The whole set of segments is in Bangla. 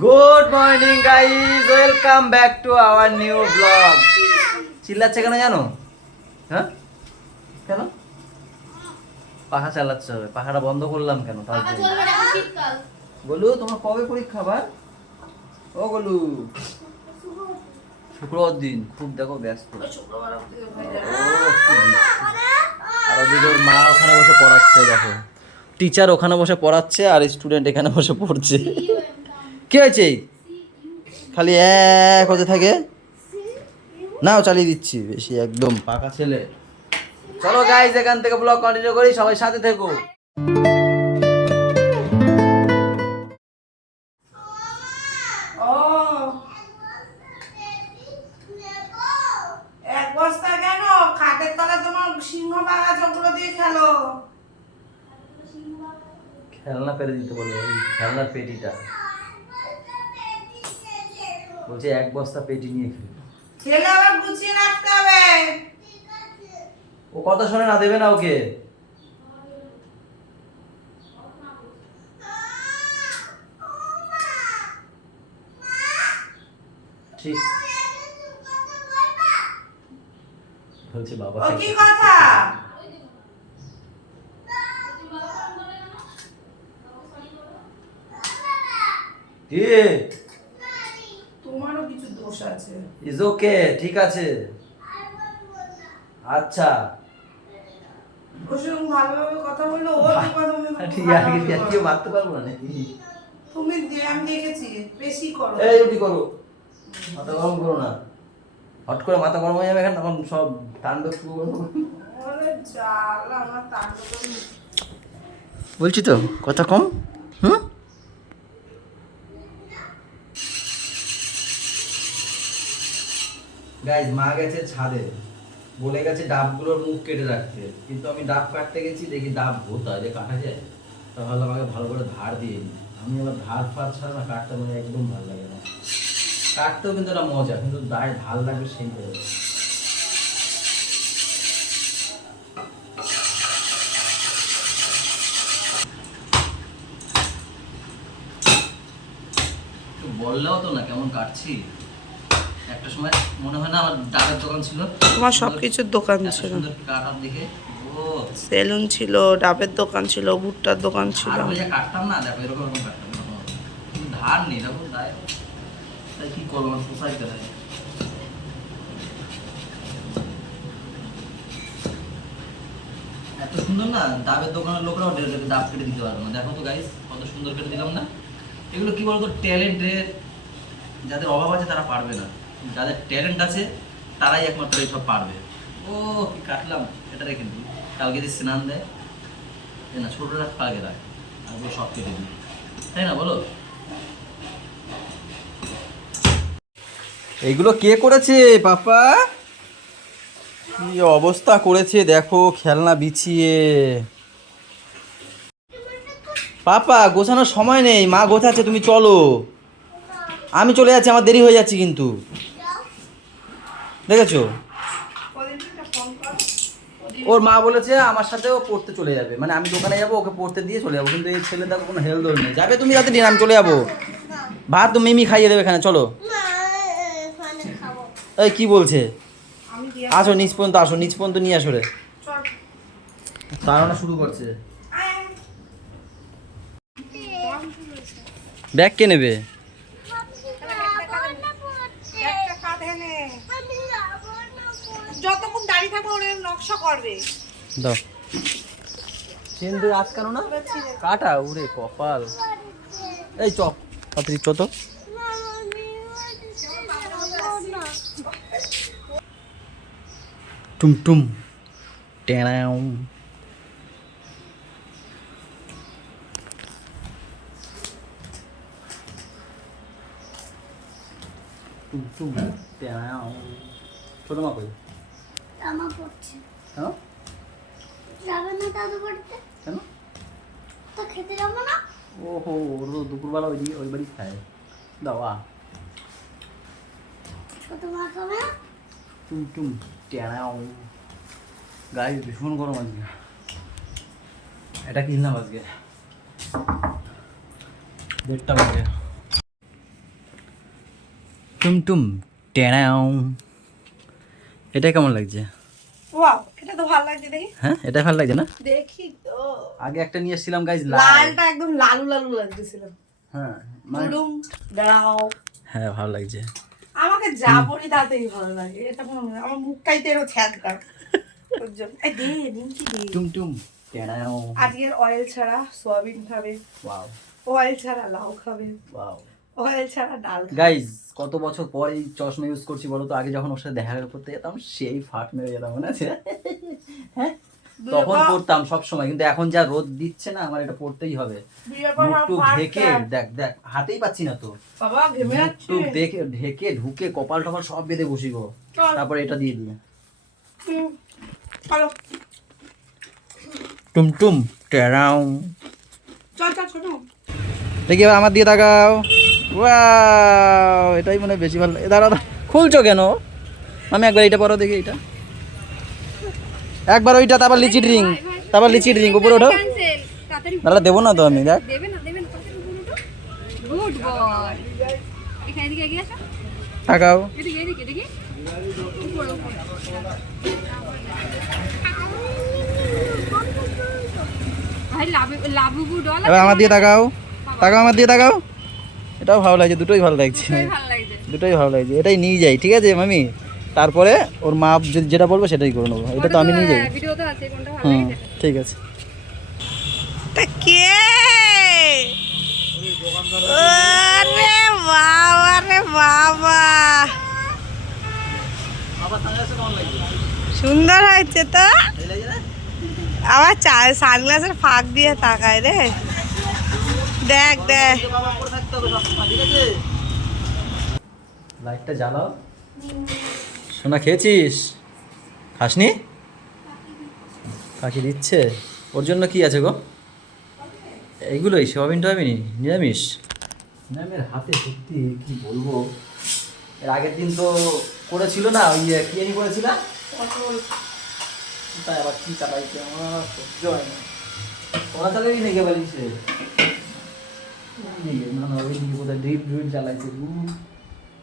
Good morning guys, welcome back to our new blog. চিল্লাচ্ছে কেন জানো? হ্যাঁ কেন? পাখা চালাচ্ছে হবে। পাখাটা বন্ধ করলাম কেন? তার জন্য। গোলু, তোমার কবে পরীক্ষা আবার? ও গোলু, শুক্রবার দিন। খুব দেখো ব্যস্ত। আর ওদিকে ওর মা ওখানে বসে পড়াচ্ছে, দেখো টিচার ওখানে বসে পড়াচ্ছে আর স্টুডেন্ট এখানে বসে পড়ছে। কি হয়েছে? খালি এক হতে থাকে। নাও চালিয়ে দিচ্ছি, বেশি একদম পাকা ছেলে। চলো গাইস, এখান থেকে ব্লগ কন্টিনিউ করি, সবাই সাথে থেকো। এক বস্তা কেন? খাটের তলায় তোমার সিংহ বাঘা চোখগুলো দিয়ে খেলো। খেলনা পেরে দিতে বলে, এই খেলনার পেটিটা বলছে এক বস্তা পেটি নিয়ে খেলো। ছেলে আবার গুছিয়ে রাখতে হবে। ও কথা শোনে না, দেবে না ওকে। ঠিক বলছে বাবা। ও কি কথা? কি? তোমারও কিছু দোষ আছে। ইজ ওকে, ঠিক আছে। আচ্ছা ওর সঙ্গে ভালোভাবে কথা বললে ও ঠিক আছে, কি মারতে পারবো না নাকি? তুমি আমি দেখেছি বেশি করো। এই রুটি করো, মাথা গরম করো না। হট করে মাথা গরম হয়ে যাবে এখানে, তখন সব তাণ্ডব শুরু করবো। ওরে জ্বালা, আমার তাণ্ডব। বলছি তো কথা কম। হুম, গাইজ মা গেছে ছাদে, বলে গেছে ডাবগুলোর মুখ কেটে রাখতে, কিন্তু আমি ডাব কাটতে গেছি, দেখি ডাব ভোতা যে কাটা যায়। তা ভাবলাম আমাকে ভালো করে ধার দিয়ে নি। আমি আবার ধার ফার ছাড়া না কাটতে মানে একদম ভালো লাগে না। কাটতেও কিন্তু একটা মজা, কিন্তু দায় ভাল লাগবে সেইটাই। বললেও তো না কেমন কাটছি। একটা সময় মনে হয় না আমার ডাবের দোকান ছিল, তোমার সবকিছুর দোকান ছিল। কাটার দিকে ও সেলুন ছিল, ডাবের দোকান ছিল, ভুট্টার দোকান ছিল। আর বলে কাটতাম না, দেখো এরকম এরকম কাটতাম, কিন্তু ধার নেই, দেখো দায়। তাই কি করবো, আমার পোষাই করে। এত সুন্দর না, ডাবের দোকানের লোকরাও ডাব কেটে দিতে পারবে না। দেখো তো গাইস, কত সুন্দর কেটে দিলাম না। এগুলো কি বলতো, ট্যালেন্টের যাদের অভাব আছে তারা পারবে না, যাদের ট্যালেন্ট আছে তারাই একমাত্র এইসব পারবে। ও কি কাটলাম, এটা রেখে দিই, কালকে যদি স্নান দেয় না, ছোট রাখ কালকে রাখ, আর সব কেটে দিই, তাই না বলো? এইগুলো কে করেছে পাপা? কি অবস্থা করেছে দেখো, খেলনা বিছিয়ে। পাপা গোছানোর সময় নেই, মা গোছাচ্ছে, তুমি চলো। আমি চলে যাচ্ছি, আমার দেরি হয়ে যাচ্ছে কিন্তু। দেখেছো, ওর মা বলেছে আমার সাথেও পড়তে চলে যাবে, মানে আমি দোকানে যাবো, ওকে পড়তে দিয়ে চলে যাবো, কিন্তু এই ছেলে দেখো কোনো হেলদোল নেই। যাবে তুমি যাতে দিন, আমি চলে যাবো। ভাত তো মিমি খাইয়ে দেবে এখানে, চলো। এই কি বলছে? আসো নিচ পর্যন্ত, আসো নিচ পর্যন্ত নিয়ে আসো রে। তাড়ানো শুরু করছে। ব্যাগ কে নেবে? যতক্ষণ দাঁড়িয়ে থাকবো ওর নকশা করবে। দাও চেন দিয়ে আটকানো না, কাটা উড়ে কপাল। এই চপ তাড়াতাড়ি চ তো। টুম টুম টেনাও। টুম টুম টেনাও। ছোট মা কই? জামা পড়ছে। কেন? যাবে না দাদু বাড়িতে? কেন? তো খেতে যাবো না? ওহো, ওর তো দুপুরবেলা ওই বাড়ি খায়। দাওয়া ছোট মা খাবে না? টুম টুম টেনাও। গায়ে ভীষণ গরম আজকে। এটা কিনলাম আজকে 1:30 বাজে। টুমটুম টেনাও। এটা কেমন লাগছে? ওয়াও, এটা তো ভালো লাগছে দেখি। হ্যাঁ, এটা ভালো লাগছে না? দেখি তো। আগে একটা নিয়ে এসেছিলাম গাইজ, লাল। লালটা একদম লালু লালু লাগতেছিল। হ্যাঁ টুডুম দাঁড়াও। হ্যাঁ, ভালো লাগছে। আমাকে যা বলি তাতেই ভালো লাগে। এটা মনে হয় আমার মুখটাই তেরো ছ্যাঁকা। ওর জন্য এই দে নিমকি দে। টুমটুম টেনাও। আজকের অয়েল ছাড়া সোয়াবিন খাবে, ওয়াও অয়েল ছাড়া লাউ খাবে, ওয়াও। অয়েল ছাড়া ডাল খাবে। গাইজ কত বছর পর এই চশমা ইউজ করছি বলো তো? আগে যখন ওর সাথে দেখা করতে যেতাম সেই ফাট মেরে যেতাম, মনে আছে? হ্যাঁ, তখন পড়তাম সব সময়, কিন্তু এখন যা রোদ দিচ্ছে না, আমার এটা পড়তেই হবে। বিয়ের পর মুখ টুক আমার ঢেকে, ফাটটা। দেখ দেখ হাতেই পাচ্ছি না তো। বাবা ঘেমে মুখ যাচ্ছে। টুক দেখে ঢেকে ঢুকে কপাল টপাল সব বেঁধে বসিব, চল। তারপরে এটা দিয়ে দিয়ে চলো টুমটুম টেরাও। চল চল ছোট। দেখি এবার আমার দিয়ে তাকাও। ওয়াও, এটাই মনে হয় বেশি ভালো লাগে। দাঁড়াও, খুলছো কেন? আমি একবার এইটা পরো দেখি, এইটা একবার, ওইটা, তারপর লিচি ড্রিঙ্ক, তারপর লিচি ড্রিঙ্ক। উপরে ওঠো। দাঁড়া, দেবো না তো আমি, দেখ। Good boy. এখানে দিকে এগিয়ে আসো। তাকাও। এদিকে এদিকে দেখি। উপরে উপরে। ভাই লাবুবু ডল। এবার আমার দিয়ে তাকাও, তাকাও আমার দিয়ে তাকাও। এটাও ভালো লাগছে, দুটোই ভালো লাগছে, ভালো লাগছে। দুটোই ভালো লাগছে। এটাই নিয়ে যাই, ঠিক আছে মামি? তারপরে ওর মা যেটা বলবে সেটাই করে নেবো। এটা তো আমি নিয়ে যাই। ভিডিও তো আছে, কোনটা ভালো হুম, লাগছে? ঠিক আছে। তা কে? আরে বাবা রে বাবা, সুন্দর হয়েছে তো। আবার সানগ্লাসের ফাঁক দিয়ে তাকায় রে। দেখ দেখ। লাইটটা জ্বালাও। সোনা খেয়েছিস? খাসনি? কাকি দিচ্ছে। ওর জন্য কি আছে গো? এইগুলোই সোয়াবিন টোয়াবিন, নিরামিষ। ম্যামের হাতে সত্যি কি বলবো, এর আগের দিন তো করেছিল না, ওই কি জানি করেছিল, তাই আবার কি চালাইছে আমার সহ্য হয় না। ওরা চালাবি নাকি বলিস? না না, ওই দিকে কোথায় ড্রিপ ড্রিপ চালাইছে।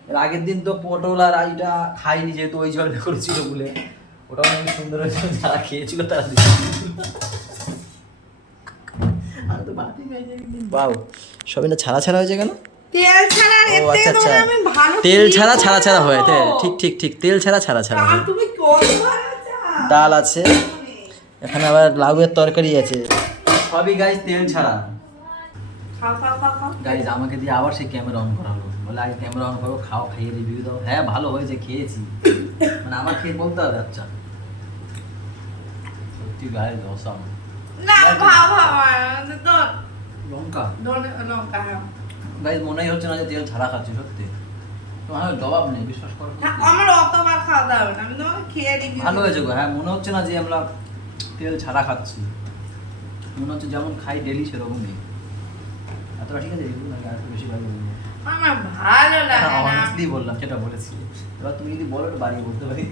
এর আগের দিন তো পটল আর আইটা খাইনি, যেহেতু ওই জলটা করেছিল বলে। ওটাও অনেক সুন্দর হয়েছিল, যারা খেয়েছিল তারা বাউ, সবিনটা ছাড়া ছাড়া হয়েছে কেন? তেল ছাড়া ও আচ্ছা আচ্ছা, তেল ছাড়া ছাড়া ছাড়া হয়। ঠিক ঠিক ঠিক, তেল ছাড়া ছাড়া ছাড়া হয়। তুমি কত ভালো চাও। ডাল আছে, এখানে আবার লাউয়ের তরকারি আছে, সবই গাইজ তেল ছাড়া। খাও খাও খাও খাও। গাইজ আমাকে দিয়ে আবার সেই ক্যামেরা অন করা হলো, বলে আগে ক্যামেরা অন করো, খাও, খাইয়ে রিভিউ দাও। হ্যাঁ ভালো হয়েছে, খেয়েছি, মানে আমার খেয়ে বলতে হবে। আচ্ছা সত্যি গাইজ অসাম। না খাও খাও তো লঙ্কা ধনে লঙ্কা। হ্যাঁ গাইজ মনেই হচ্ছে না যে তেল ছাড়া খাচ্ছি, সত্যি। তোমার জবাব নেই, বিশ্বাস করো। আমার অতবার খাওয়া দাওয়া হবে না, আমি তোমাকে খেয়ে রিভিউ। ভালো হয়েছে গো। হ্যাঁ, মনে হচ্ছে না যে আমরা তেল ছাড়া খাচ্ছি, মনে হচ্ছে যেমন খাই ডেলি সেরকমই। এতটা ঠিক আছে, এগুলো নাকি আর একটু বেশি ভালো বলবো? আমার ভালো লাগে না। অনেস্টলি বললাম, যেটা বলেছি। এবার তুমি যদি বলো একটু বাড়িয়ে বলতে পারি।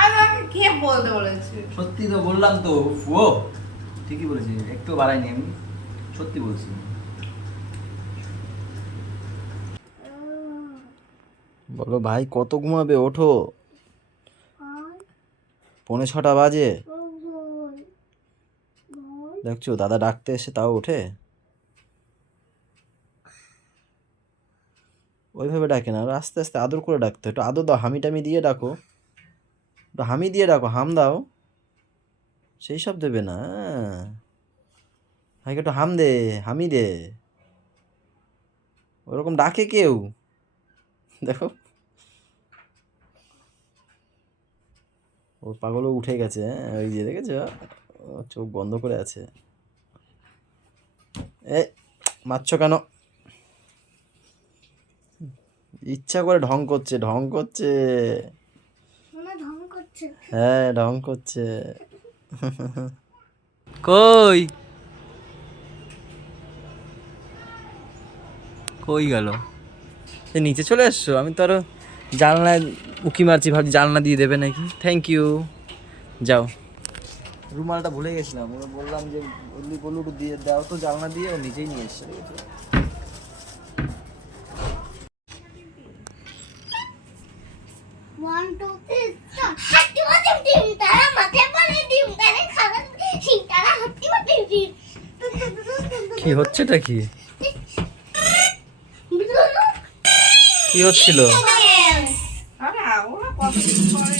আমি তোমাকে খেয়ে বলতে বলেছি। সত্যি তো বললাম তো, ফুয়ো ঠিকই বলেছি, একটু বাড়াইনি আমি, সত্যি বলছি। বলো ভাই, কত ঘুমাবে? ওঠো, 5:45 বাজে। দেখছো দাদা ডাকতে এসে তাও ওঠে। ওইভাবে ডাকে না, আস্তে আস্তে আদর করে ডাকতে, একটু আদর দাও, হামি টামি দিয়ে ডাকো, একটু হামি দিয়ে ডাকো, হাম দাও, সেই সব দেবে না। ভাইকে একটু হাম দে, হামি দে, ওরকম ডাকে কেউ? দেখো ও পাগলও উঠে গেছে। হ্যাঁ, ওই যে দেখেছ, চোখ বন্ধ করে আছে। এ মারছ কেন? ইচ্ছা করে ঢং করছে, ঢং করছে। ঢং করছে। হ্যাঁ, ঢং করছে। কই কই গেল? নিচে চলে এসছো? আমি তো আরো জানলায় উকি মারছি, ভাবছি জানলা দিয়ে দেবে নাকি। থ্যাংক ইউ, যাও। রুমালটা ভুলে গেছিলাম, ওরা বললাম যে বললো একটু দিয়ে দাও তো জানলা দিয়ে, ও নিজেই নিয়ে এসছে। কি হচ্ছেটা কি? কি হচ্ছিল? আরে ওরা কত কিছু করে।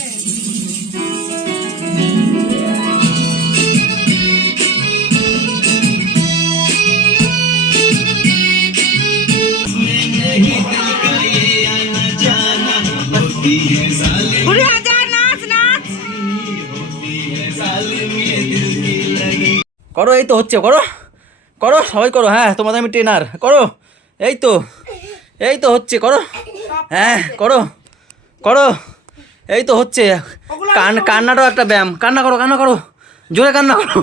ঘুরে যা, নাচ নাচ। করো, এই তো হচ্ছে, করো করো সবাই করো। হ্যাঁ তোমাদের আমি ট্রেনার, করো। এই তো হচ্ছে, করো। হ্যাঁ করো করো, এই তো হচ্ছে। কান্নাটাও একটা ব্যায়াম। কান্না করো জোরে কান্না করো।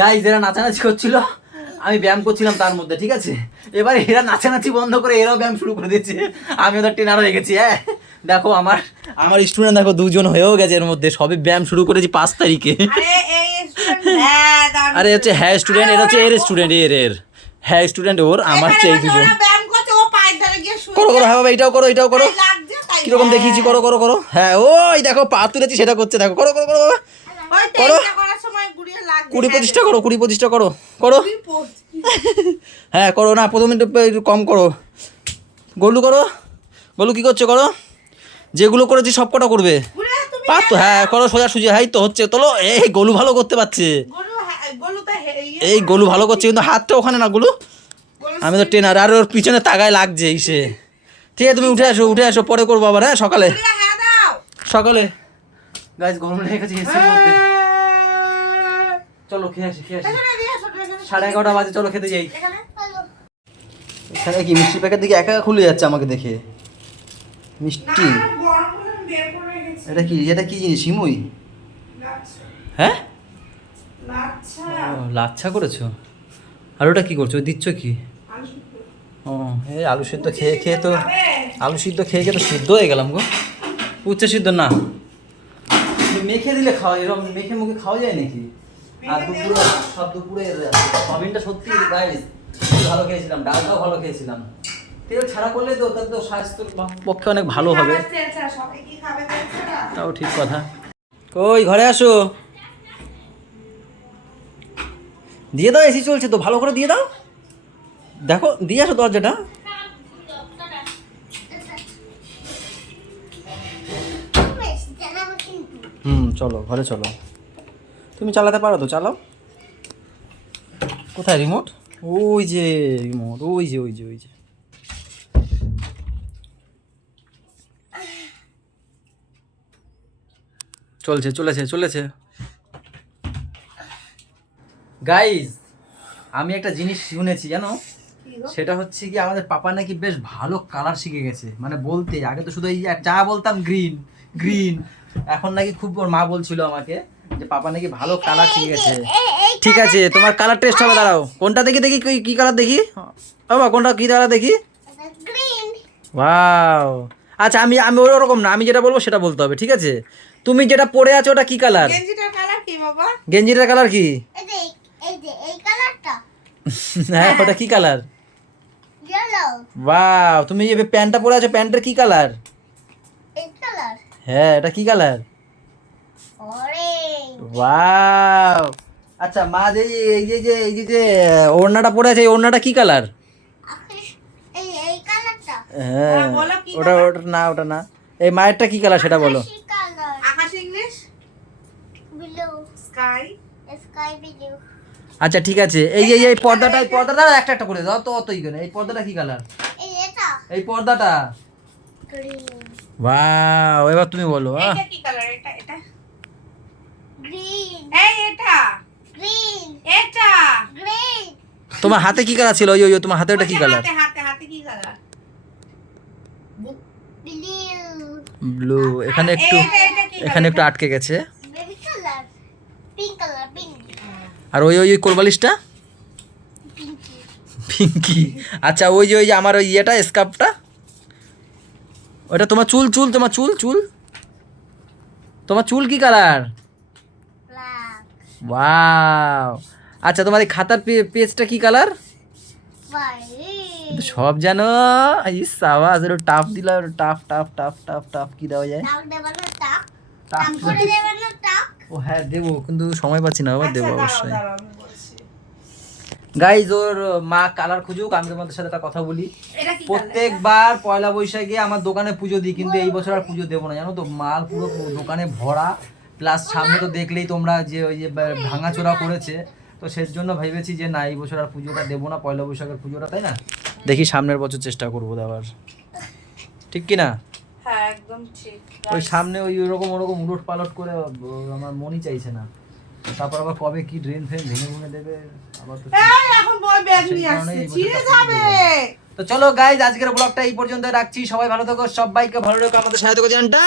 গাইজ এরা নাচানাচি করছিল, আমি ব্যায়াম করছিলাম তার মধ্যে, ঠিক আছে? এবার এরা নাচানাচি বন্ধ করে এরাও ব্যায়াম শুরু করে দিয়েছে। আমি ওদের ট্রেনার হয়ে গেছি। হ্যাঁ দেখো আমার স্টুডেন্ট দেখো 2 জন হয়েও গেছে এর মধ্যে। সবে ব্যায়াম শুরু করেছি 5 তারিখে। আরে হচ্ছে হ্যাঁ স্টুডেন্ট, এর হচ্ছে এর স্টুডেন্ট, এর হ্যাঁ স্টুডেন্ট ওর, আমার চেয়ে 2 জন। করো হ্যাঁ বাবা, এটাও করো। কিরকম দেখিয়েছি, করো। হ্যাঁ ওই দেখো পা তুলেছি সেটা করছে, দেখো করো বাবা। করো 20-25টা করো, 20-25টা করো। হ্যাঁ করো না, প্রথমে একটু কম করো। গোলু কি করছো? করো, যেগুলো করেছি সব কটা করবে। পারতো, হ্যাঁ করো সোজাসুজি। হ্যাঁ তো হচ্ছে, তোলো। এই গোলু ভালো করতে পারছে, এই গোলু ভালো করছে, কিন্তু হাতটা ওখানে না গোলু। আমি তো ট্রেনার, আর ওর পিছনে তাগায় লাগছে ইসে। ঠিক আছে তুমি উঠে আসো, পরে করবো আবার। হ্যাঁ সকালে গাইজ গরম লেগে গেছে এসির মধ্যে। চলো খেয়ে আসি। 11:30 বাজে, চলো খেতে যাই। এখানে কি মিষ্টি প্যাকেট দেখে একা খুলে যাচ্ছে আমাকে দেখে। মিষ্টি এটা কি জিনিস? সিমুই? হ্যাঁ লাচ্ছা করেছো? আর ওটা কি করছো, দিচ্ছ কি? ও এই আলু সিদ্ধ খেয়ে তো সিদ্ধ হয়ে গেলাম গো। উচ্চ সিদ্ধ না, মেখে দিলে খাওয়া, এরকম মেখে মুখে খাওয়া যায় নাকি? আর দুপুরে সবিনটা সত্যি গাইস ভালো খেয়েছিলাম, ডালটাও ভালো খেয়েছিলাম। তেল ছাড়া করলে তো তার তো স্বাস্থ্যের পক্ষে অনেক ভালো হবে। তাও ঠিক কথা। কই ঘরে আসো, দিয়ে দাও, এসি চলছে তো, ভালো করে দিয়ে দাও। দেখো দিয়ে আসো দরজাটা। চলো ঘরে চলো। তুমি চালাতে পারো তো, চালাও। কোথায় রিমোট? ওই যে রিমোট, ওই যে চলেছে। গাইজ আমি একটা জিনিস শুনেছি জানো, সেটা হচ্ছে কি আমাদের পাপা নাকি বেশ ভালো কালার শিখে গেছে। মানে বলতে আগে তো শুধু এই যা বলতাম গ্রিন, এখন নাকি খুব ওর মা বলছিল আমাকে যে পাপা নাকি ভালো কালার শিখে গেছে। ঠিক আছে তোমার কালার টেস্ট হবে, দাঁড়াও। কোনটা দেখি কি কালার দেখি বাবা, কোনটা কি কালার দেখি? ওয়াও। আচ্ছা আমি ওরকম না, আমি যেটা বলবো সেটা বলতে হবে, ঠিক আছে? তুমি যেটা পরে আছো ওটা কি কালার? গেঞ্জিটার কালার কি? হ্যাঁ ওটা কি কালার? ওয়াও। তুমি যে প্যান্টটা পরে আছো প্যান্টের কি কালার? হ্যাঁ এটা কি কালার? ওয়াও। আচ্ছা মা যে এই যে ওড়নাটা পরে আছে, এই ওড়নাটা কি কালার? হ্যাঁ ওটা না। এই মায়েরটা কি কালার সেটা বলো। আচ্ছা ঠিক আছে, এই পর্দাটা একটা করে দাও তো, অতই কেন। এই পর্দাটা কি কালার? এই পর্দাটা ওয়াও। এবার তুমি বলো। তোমার হাতে কি কালার ছিল? ওই তোমার হাতে ওটা কি কালার? ব্লু। এখানে একটু আটকে গেছে। আর ওই কোরবালিশটা পিঙ্কি। আচ্ছা ওই যে আমার ওই ইয়েটা স্কার্ফটা, ওটা তোমার চুল তোমার চুল কি কালার? ওয়াও। আচ্ছা তোমার এই খাতার পেজটা কি কালার? সব জানো। ইস আওয়াজ টাফ দিলাম, টাফ কি দেওয়া যায়? টাক করে দেবেন না টাক? ও হ্যাঁ দেবো, কিন্তু সময় পাচ্ছি না, আবার আচ্ছা, দেবো দাঁড়াও, অবশ্যই। দাঁড়াও, আমি বলছি। গাইজ ওর মা কালার খুঁজুক, আমি তোমাদের সাথে একটা কথা বলি। এটা কি প্রত্যেকবার পয়লা বৈশাখে আমার দোকানে পুজো দিই, কিন্তু এই বছর আর পুজো দেবো না, জানো তো, মাল পুরো দোকানে ভরা, প্লাস সামনে তো দেখলেই তোমরা যে ওই যে ভাঙাচোরা করেছে, তো সেই জন্য ভেবেছি যে না এই বছর আর পুজোটা দেবো না, পয়লা বৈশাখের পুজোটা, তাই না? দেখি সামনের বছর চেষ্টা করবো দেওয়ার, ঠিক কি না? হ্যাঁ একদম ঠিক। ওই সামনে ওই ওরকম ওরকম উলট পালট করে আমার মনই চাইছে না, তারপর আবার কবে কি ড্রেন ফ্রেন ভেঙে ভেঙে দেবে আবার তো। এই এখন বয় ব্যাগ সেই নিয়ে কারণে আসছে, এই বছরটা ছিঁড়ে পুজো যাবে। দেবো। তো চলো গাইজ, আজকের ব্লগটা এই পর্যন্ত রাখছি, সবাই ভালো থেকো, সবাইকে ভালো রেখো, আমাদের সাথে থেকো, জানটা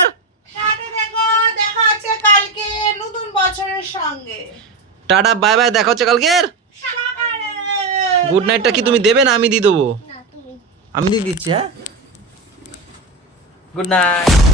সাথে দেখো, দেখা হচ্ছে কালকে নতুন বছরের সঙ্গে। টাটা বাই বাই, দেখা হচ্ছে কালকের। সকালে। গুড নাইটটা কি তুমি দেবে না আমি দিয়ে দেবো? না তুমি আমি দিয়ে দিচ্ছি, হ্যাঁ, গুড নাইট।